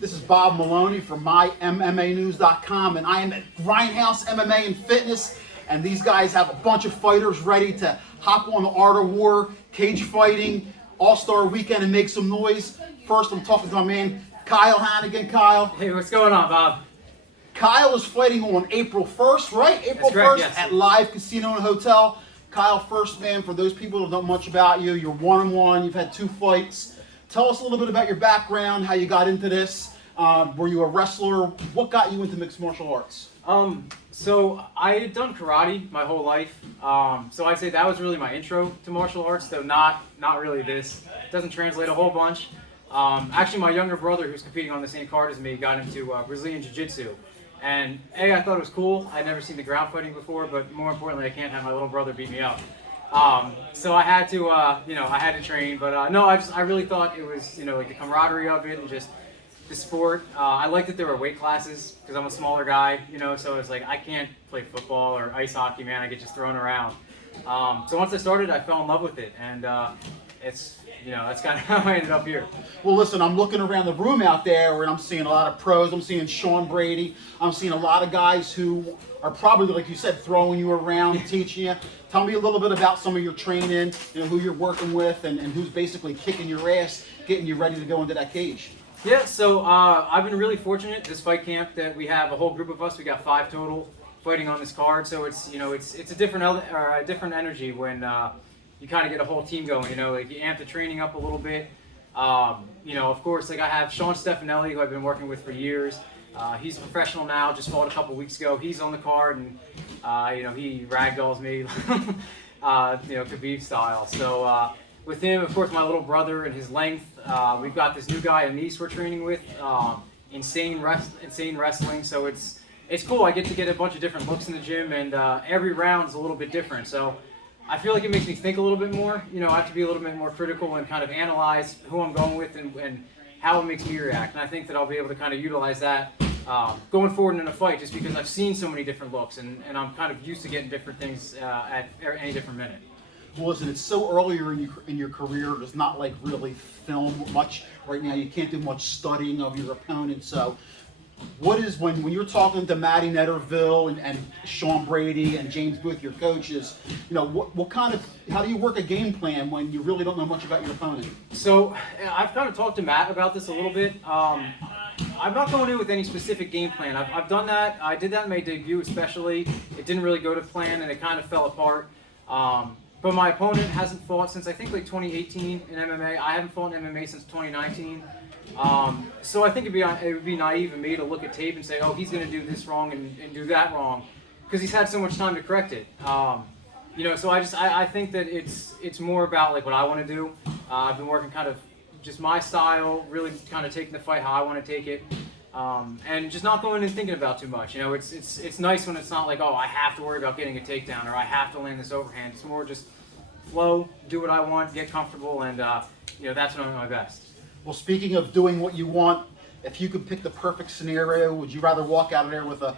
This is Bob Maloney from MyMMAnews.com, and I am at Grindhouse MMA and Fitness, and these guys have a bunch of fighters ready to hop on the Art of War, cage fighting, all-star weekend, and make some noise. First, I'm talking to my man, Kyle Hannigan. Kyle. Hey, what's going on, Bob? Kyle is fighting on April 1st, right? April 1st, yes. At Live Casino and Hotel. Kyle, first, man, for those people who don't know much about you, you're 1-1, you've had 2 fights. Tell us a little bit about your background, how you got into this. Were you a wrestler? What got you into mixed martial arts? So I had done karate my whole life. So I'd say that was really my intro to martial arts, though not really this. It doesn't translate a whole bunch. Actually, my younger brother, who's competing on the same card as me, got into Brazilian Jiu-Jitsu. And I thought it was cool. I'd never seen the ground fighting before, but more importantly, I can't have my little brother beat me up. So I had to, I had to train. But no, I really thought it was, like the camaraderie of it and just the sport. I liked that there were weight classes because I'm a smaller guy, so it's like I can't play football or ice hockey, man. I get just thrown around. So once I started, I fell in love with it, and it's, that's kind of how I ended up here. Well, listen, I'm looking around the room out there and I'm seeing a lot of pros. I'm seeing Sean Brady. I'm seeing a lot of guys who are probably, like you said, throwing you around, teaching you. Tell me a little bit about some of your training, who you're working with, and who's basically kicking your ass, getting you ready to go into that cage. Yeah, so I've been really fortunate this fight camp that we have a whole group of us. We got 5 total fighting on this card, so it's it's a different energy when you kind of get a whole team going. Like you amp the training up a little bit. Of course, like I have Sean Stefanelli, who I've been working with for years. He's a professional now. Just fought a couple weeks ago. He's on the card, and he ragdolls me, Khabib style. So. With him, of course, my little brother and his length. We've got this new guy, Anise, we're training with. Insane wrestling. So it's cool. I get to get a bunch of different looks in the gym, and every round is a little bit different. So I feel like it makes me think a little bit more. I have to be a little bit more critical and kind of analyze who I'm going with and how it makes me react. And I think that I'll be able to kind of utilize that going forward in a fight, just because I've seen so many different looks, and I'm kind of used to getting different things at any different minute. Well, listen, it's so earlier in your career. There's not like really film much right now. You can't do much studying of your opponent. So what is, when you're talking to Matty Netterville and Sean Brady and James Booth, your coaches, what kind of, how do you work a game plan when you really don't know much about your opponent? So I've kind of talked to Matt about this a little bit. I'm not going in with any specific game plan. I've done that. I did that in my debut especially. It didn't really go to plan, and it kind of fell apart. But my opponent hasn't fought since I think like 2018 in MMA. I haven't fought in MMA since 2019. So I think it would be naive of me to look at tape and say, oh, he's going to do this wrong and do that wrong, because he's had so much time to correct it. So I think that it's more about like what I want to do. I've been working kind of just my style, really kind of taking the fight how I want to take it. And just not going and thinking about too much. It's nice when it's not like, oh, I have to worry about getting a takedown or I have to land this overhand. It's more just flow, do what I want, get comfortable, and that's when I'm at my best. Well, speaking of doing what you want, if you could pick the perfect scenario, would you rather walk out of there with a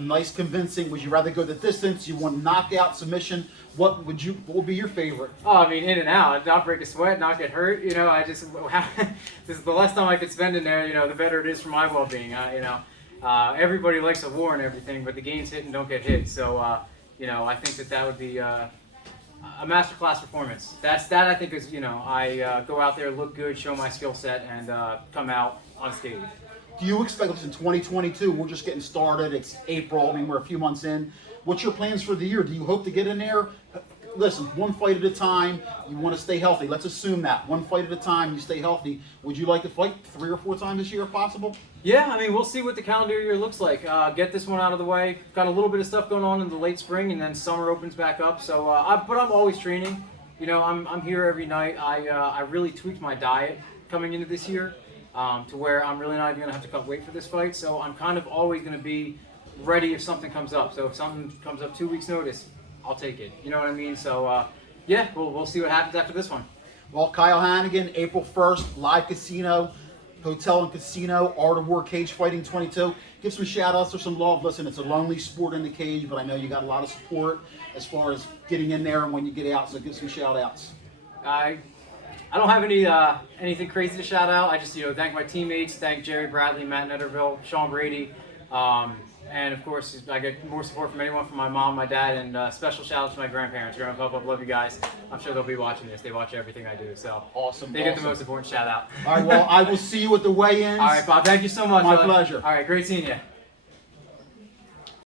nice convincing? Would you rather go the distance? You want knockout, submission? What would be your favorite? Oh, I mean, in and out, not break a sweat, not get hurt. This is the less time I could spend in there. The better it is for my well-being. Everybody likes a war and everything, but the game's hit and don't get hit. So, I think that would be a masterclass performance. That I think is, I go out there, look good, show my skill set, and come out unscathed. Do you expect this in 2022? We're just getting started. It's April. I mean, we're a few months in. What's your plans for the year? Do you hope to get in there? Listen, one fight at a time. You want to stay healthy. Let's assume that. One fight at a time, you stay healthy. Would you like to fight 3 or 4 times this year if possible? Yeah, I mean, we'll see what the calendar year looks like. Get this one out of the way. Got a little bit of stuff going on in the late spring, and then summer opens back up. So, but I'm always training. I'm here every night. I really tweaked my diet coming into this year to where I'm really not even going to have to cut weight for this fight. So I'm kind of always going to be ready if something comes up. So if something comes up 2 weeks notice, I'll take it. You know what I mean? So we'll see what happens after this one. Well, Kyle Hannigan, April 1st, Live Casino, Hotel and Casino, Art of War Cage Fighting 22. Give some shout outs or some love. Listen, it's a lonely sport in the cage, but I know you got a lot of support as far as getting in there and when you get out, so give some shout outs. I don't have anything crazy to shout out. I just thank my teammates, thank Jerry Bradley, Matt Netterville, Sean Brady, and of course I get more support from anyone, from my mom, my dad, and special shout out to my grandparents. Grandma, Papa, love you guys. I'm sure they'll be watching this. They watch everything I do, so Awesome. They get the most important shout out. All right. Well, I will see you at the weigh-ins. All right, Bob. Thank you so much. My pleasure. All right, great seeing you.